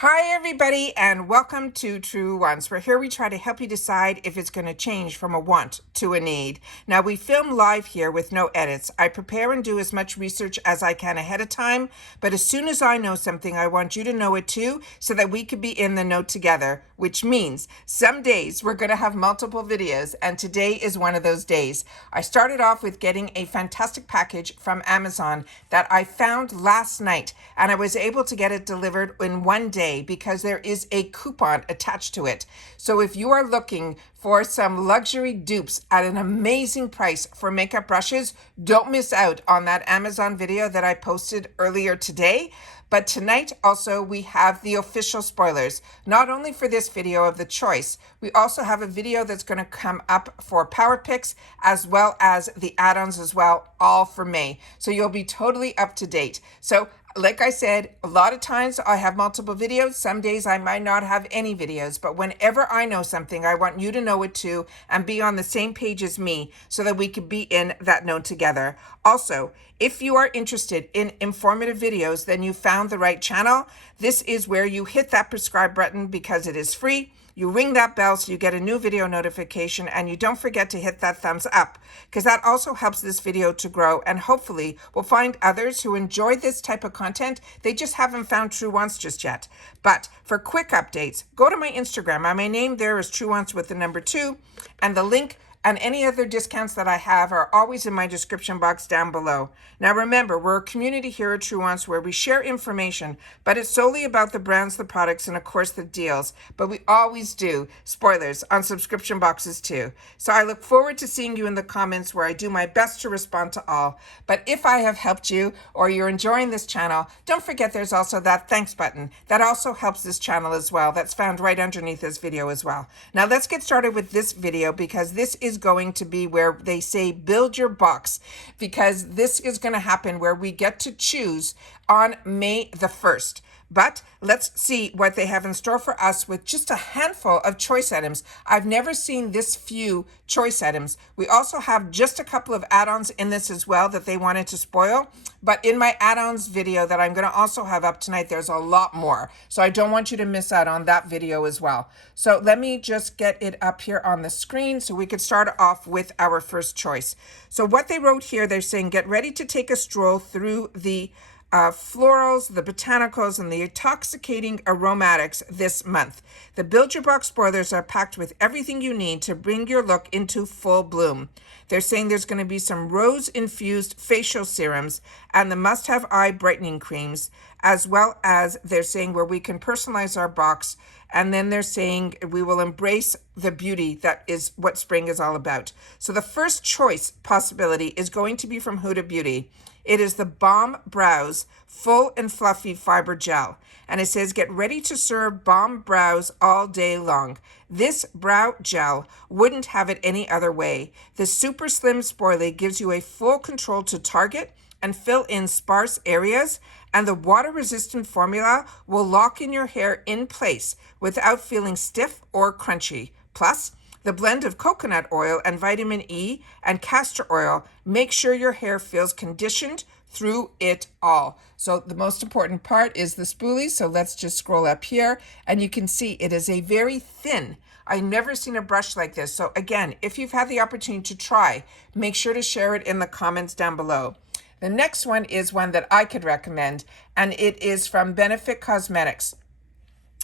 Hi everybody and welcome to Truewants, where here we try to help you decide if it's going to change from a want to a need. Now we film live here with no edits. I prepare and do as much research as I can ahead of time, but as soon as I know something, I want you to know it too, so that we could be in the know together, which means some days we're going to have multiple videos, and today is one of those days. I started off with getting a fantastic package from Amazon that I found last night, and I was able to get it delivered in one day because there is a coupon attached to it. So if you are looking for some luxury dupes at an amazing price for makeup brushes, don't miss out on that Amazon video that I posted earlier today. But tonight also we have the official spoilers, not only for this video of the choice, we also have a video that's going to come up for Power Picks as well as the add-ons as well, all for May. So you'll be totally up to date. So like I said, a lot of times I have multiple videos. Some days I might not have any videos, but whenever I know something, I want you to know it too and be on the same page as me so that we can be in that know together. Also, if you are interested in informative videos, then you found the right channel. This is where you hit that subscribe button because it is free. You ring that bell so you get a new video notification, and you don't forget to hit that thumbs up because that also helps this video to grow, and hopefully we'll find others who enjoy this type of content. They just haven't found Truewants just yet. But for quick updates, go to my Instagram. My name there is Truewants with the number 2, and the link and any other discounts that I have are always in my description box down below. Now remember, we're a community here at Truewants where we share information, but it's solely about the brands, the products, and of course the deals. But we always do spoilers on subscription boxes too. So I look forward to seeing you in the comments where I do my best to respond to all. But if I have helped you or you're enjoying this channel, don't forget there's also that thanks button. That also helps this channel as well. That's found right underneath this video as well. Now let's get started with this video because this is going to be where they say build your box, because this is going to happen where we get to choose on May the 1st. But let's see what they have in store for us with just a handful of choice items. I've never seen this few choice items. We also have just a couple of add-ons in this as well that they wanted to spoil. But in my add-ons video that I'm going to also have up tonight, there's a lot more. So I don't want you to miss out on that video as well. So let me just get it up here on the screen so we could start off with our first choice. So what they wrote here, they're saying, get ready to take a stroll through the florals, the botanicals, and the intoxicating aromatics this month. The Build Your Box spoilers are packed with everything you need to bring your look into full bloom. They're saying there's going to be some rose-infused facial serums and the must-have eye brightening creams, as well as they're saying where we can personalize our box. And then they're saying we will embrace the beauty that is what spring is all about. So the first choice possibility is going to be from Huda Beauty. It is the Balm Brows Full and Fluffy Fiber Gel. And it says, get ready to serve balm brows all day long. This brow gel wouldn't have it any other way. The super slim spoilie gives you a full control to target and fill in sparse areas, and the water-resistant formula will lock in your hair in place without feeling stiff or crunchy. Plus, the blend of coconut oil and vitamin E and castor oil makes sure your hair feels conditioned through it all. So the most important part is the spoolie. So let's just scroll up here and you can see it is a very thin. I've never seen a brush like this. So again, if you've had the opportunity to try, make sure to share it in the comments down below. The next one is one that I could recommend, and it is from Benefit Cosmetics.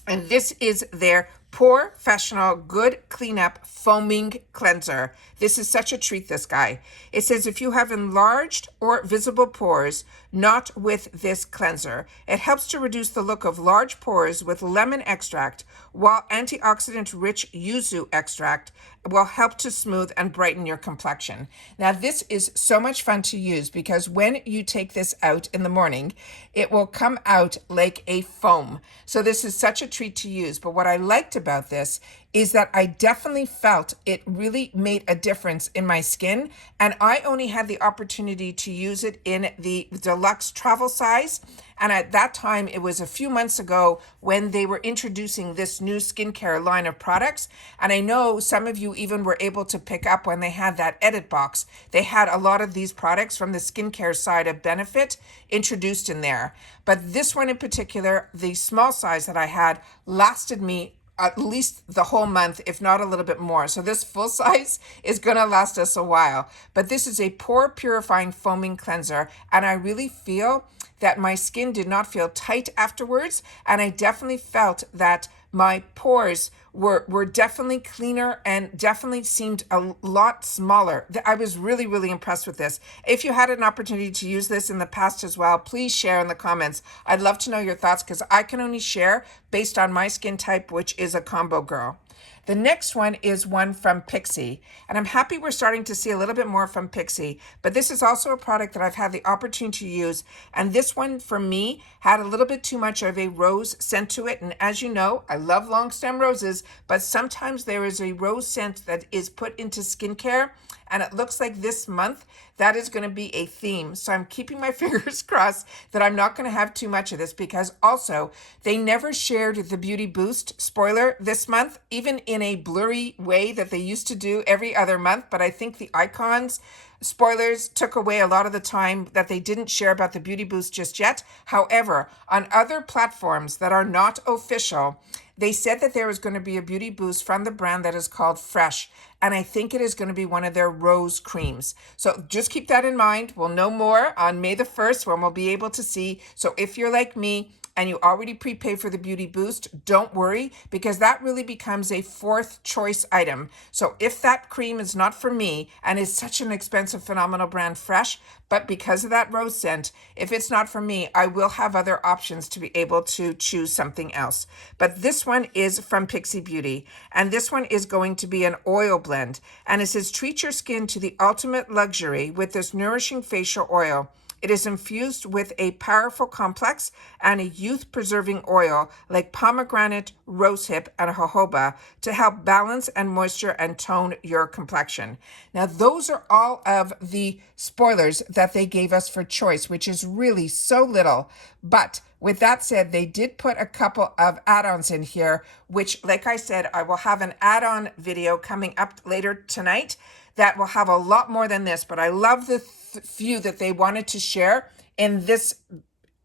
And this is their Professional Good Cleanup Foaming Cleanser. This is such a treat, this guy. It says if you have enlarged or visible pores, not with this cleanser. It helps to reduce the look of large pores with lemon extract, while antioxidant-rich yuzu extract will help to smooth and brighten your complexion. Now, this is so much fun to use because when you take this out in the morning, it will come out like a foam. So this is such a treat to use. But what I liked about about this is that I definitely felt it really made a difference in my skin. And I only had the opportunity to use it in the deluxe travel size. And at that time, it was a few months ago when they were introducing this new skincare line of products. And I know some of you even were able to pick up when they had that edit box. They had a lot of these products from the skincare side of Benefit introduced in there. But this one in particular, the small size that I had, lasted me at least the whole month, if not a little bit more. So this full size is going to last us a while. But this is a pore purifying foaming cleanser. And I really feel that my skin did not feel tight afterwards. And I definitely felt that my pores were definitely cleaner and definitely seemed a lot smaller. I was really, really impressed with this. If you had an opportunity to use this in the past as well, please share in the comments. I'd love to know your thoughts because I can only share based on my skin type, which is a combo girl. The next one is one from Pixi, and I'm happy we're starting to see a little bit more from Pixi, but this is also a product that I've had the opportunity to use, and this one for me had a little bit too much of a rose scent to it, and as you know, I love long stem roses, but sometimes there is a rose scent that is put into skincare, and it looks like this month that is going to be a theme. So I'm keeping my fingers crossed that I'm not going to have too much of this, because also they never shared the Beauty Boost spoiler this month, even in a blurry way that they used to do every other month. But I think the icons spoilers took away a lot of the time that they didn't share about the Beauty Boost just yet. However, on other platforms that are not official, they said that there is going to be a Beauty Boost from the brand that is called Fresh. And I think it is going to be one of their rose creams. So just keep that in mind. We'll know more on May the 1st when we'll be able to see. So if you're like me and you already prepaid for the Beauty Boost, don't worry, because that really becomes a fourth choice item. So if that cream is not for me and is such an expensive, phenomenal brand, Fresh, but because of that rose scent, if it's not for me, I will have other options to be able to choose something else. But this one is from Pixi Beauty, and this one is going to be an oil blend. And it says, treat your skin to the ultimate luxury with this nourishing facial oil. It is infused with a powerful complex and a youth-preserving oil like pomegranate, rosehip, and jojoba to help balance and moisture and tone your complexion. Now, those are all of the spoilers that they gave us for choice, which is really so little. But with that said, they did put a couple of add-ons in here, which, like I said, I will have an add-on video coming up later tonight that will have a lot more than this. But I love the few that they wanted to share in this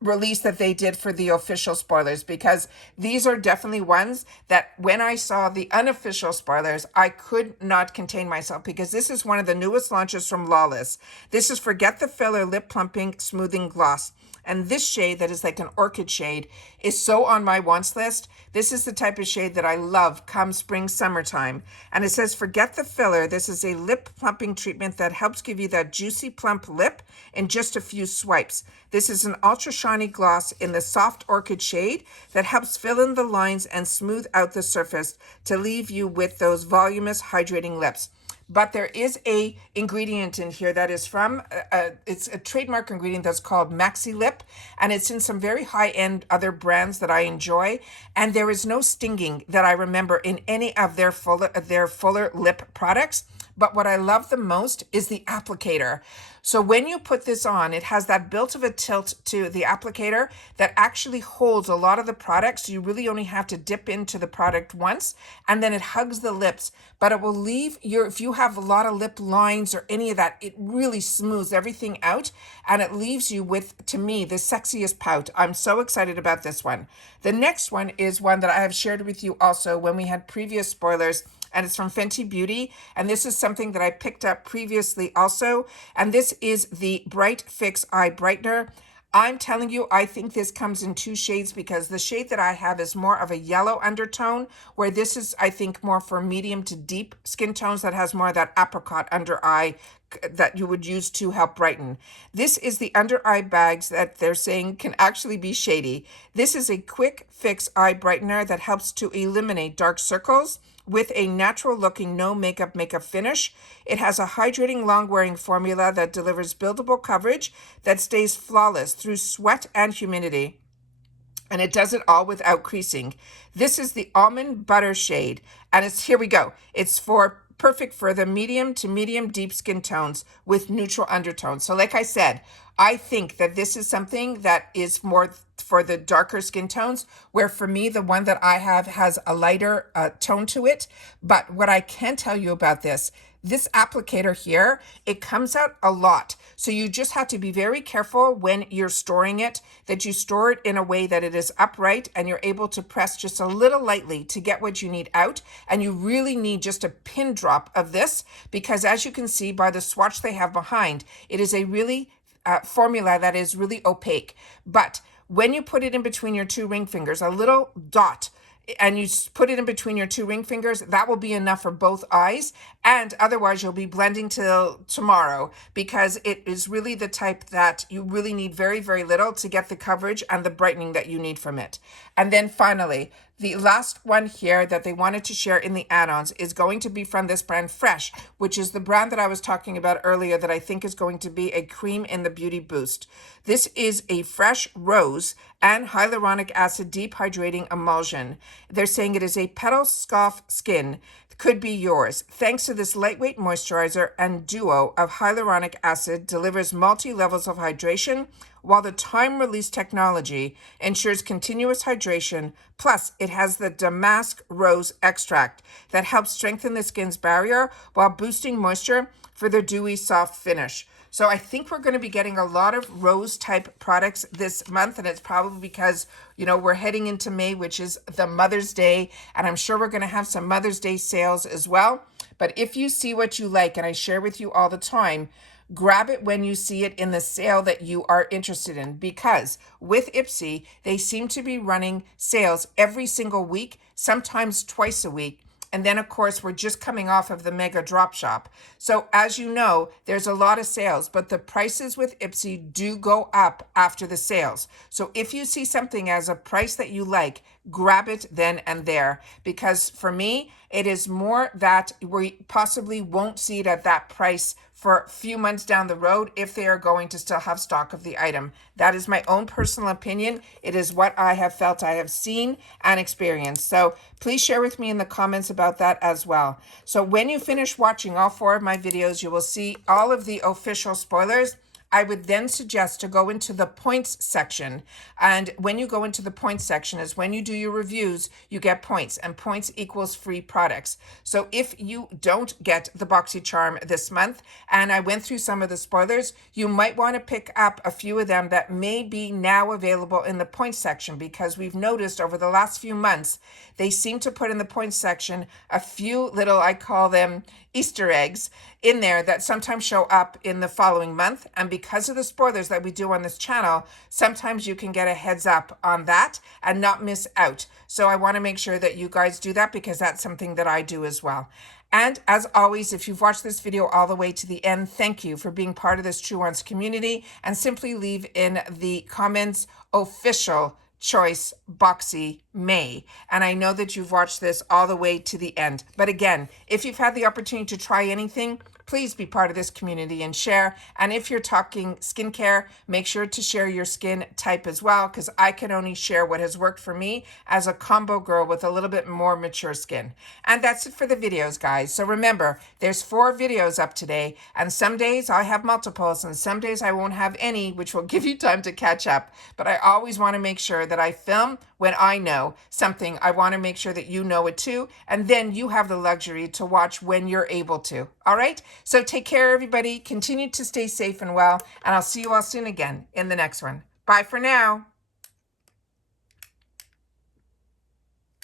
release that they did for the official spoilers, because these are definitely ones that when I saw the unofficial spoilers, I could not contain myself, because this is one of the newest launches from Lawless. This is Forget the Filler Lip Plumping Smoothing Gloss. And this shade that is like an orchid shade is so on my wants list. This is the type of shade that I love come spring, summertime. And it says, forget the filler. This is a lip plumping treatment that helps give you that juicy, plump lip in just a few swipes. This is an ultra shiny gloss in the soft orchid shade that helps fill in the lines and smooth out the surface to leave you with those voluminous, hydrating lips. But there is a ingredient in here that is from, it's a trademark ingredient that's called Maxi Lip, and it's in some very high-end other brands that I enjoy, and there is no stinging that I remember in any of their fuller lip products. But what I love the most is the applicator. So when you put this on, it has that built of a tilt to the applicator that actually holds a lot of the products. So you really only have to dip into the product once, and then it hugs the lips. But it will leave if you have a lot of lip lines or any of that, it really smooths everything out, and it leaves you with, to me, the sexiest pout. I'm so excited about this one. The next one is one that I have shared with you also when we had previous spoilers, and it's from Fenty Beauty, and this is something that I picked up previously also, and this is the Bright Fix Eye Brightener. I'm telling you, I think this comes in two shades, because the shade that I have is more of a yellow undertone, where this is, I think, more for medium to deep skin tones that has more of that apricot under eye that you would use to help brighten. This is the under eye bags that they're saying can actually be shady. This is a quick fix eye brightener that helps to eliminate dark circles with a natural looking no makeup finish. It has a hydrating long wearing formula that delivers buildable coverage that stays flawless through sweat and humidity. and it does it all without creasing. This is the almond butter shade, and here we go. It's perfect for the medium to medium deep skin tones with neutral undertones. So like I said, I think that this is something that is more for the darker skin tones, where for me, the one that I have has a lighter tone to it. But what I can tell you about this applicator here, it comes out a lot. So you just have to be very careful when you're storing it, that you store it in a way that it is upright and you're able to press just a little lightly to get what you need out. And you really need just a pin drop of this, because as you can see by the swatch they have behind, it is a really formula that is really opaque. But when you put it in between your two ring fingers, a little dot, and you put it in between your two ring fingers, that will be enough for both eyes. And otherwise you'll be blending till tomorrow, because it is really the type that you really need very, very little to get the coverage and the brightening that you need from it. And then finally, the last one here that they wanted to share in the add-ons is going to be from this brand Fresh, which is the brand that I was talking about earlier that I think is going to be a cream in the beauty boost. This is a fresh rose and hyaluronic acid deep hydrating emulsion. They're saying it is a petal scoff skin. Could be yours. Thanks to this lightweight moisturizer and duo of hyaluronic acid delivers multi-levels of hydration, while the time-release technology ensures continuous hydration. Plus, it has the damask rose extract that helps strengthen the skin's barrier while boosting moisture for the dewy, soft finish. So I think we're going to be getting a lot of rose type products this month, and it's probably because, you know, we're heading into May, which is the Mother's Day, and I'm sure we're going to have some Mother's Day sales as well. But if you see what you like, and I share with you all the time, grab it when you see it in the sale that you are interested in, because with IPSY, they seem to be running sales every single week, sometimes twice a week. And then, of course, we're just coming off of the mega drop shop. So as you know, there's a lot of sales, but the prices with IPSY do go up after the sales. So if you see something as a price that you like, grab it then and there. Because for me, it is more that we possibly won't see it at that price for a few months down the road if they are going to still have stock of the item. That is my own personal opinion. It is what I have felt, I have seen and experienced. So please share with me in the comments about that as well. So when you finish watching all 4 of my videos, you will see all of the official spoilers. I would then suggest to go into the points section. And when you go into the points section is when you do your reviews, you get points, and points equals free products. So if you don't get the Boxycharm this month, and I went through some of the spoilers, you might want to pick up a few of them that may be now available in the points section, because we've noticed over the last few months, they seem to put in the points section a few little, I call them Easter eggs in there that sometimes show up in the following month. And because of the spoilers that we do on this channel, sometimes you can get a heads up on that and not miss out. So I want to make sure that you guys do that, because that's something that I do as well. And as always, if you've watched this video all the way to the end, thank you for being part of this Truewants community, and simply leave in the comments official choice Boxy May. And I know that you've watched this all the way to the end. But again, if you've had the opportunity to try anything, please be part of this community and share. And if you're talking skincare, make sure to share your skin type as well, because I can only share what has worked for me as a combo girl with a little bit more mature skin. And that's it for the videos, guys. So remember, there's 4 videos up today, and some days I have multiples and some days I won't have any, which will give you time to catch up. But I always want to make sure that I film when I know something. I want to make sure that you know it too, and then you have the luxury to watch when you're able to. All right? So take care, everybody. Continue to stay safe and well, and I'll see you all soon again in the next one. Bye for now.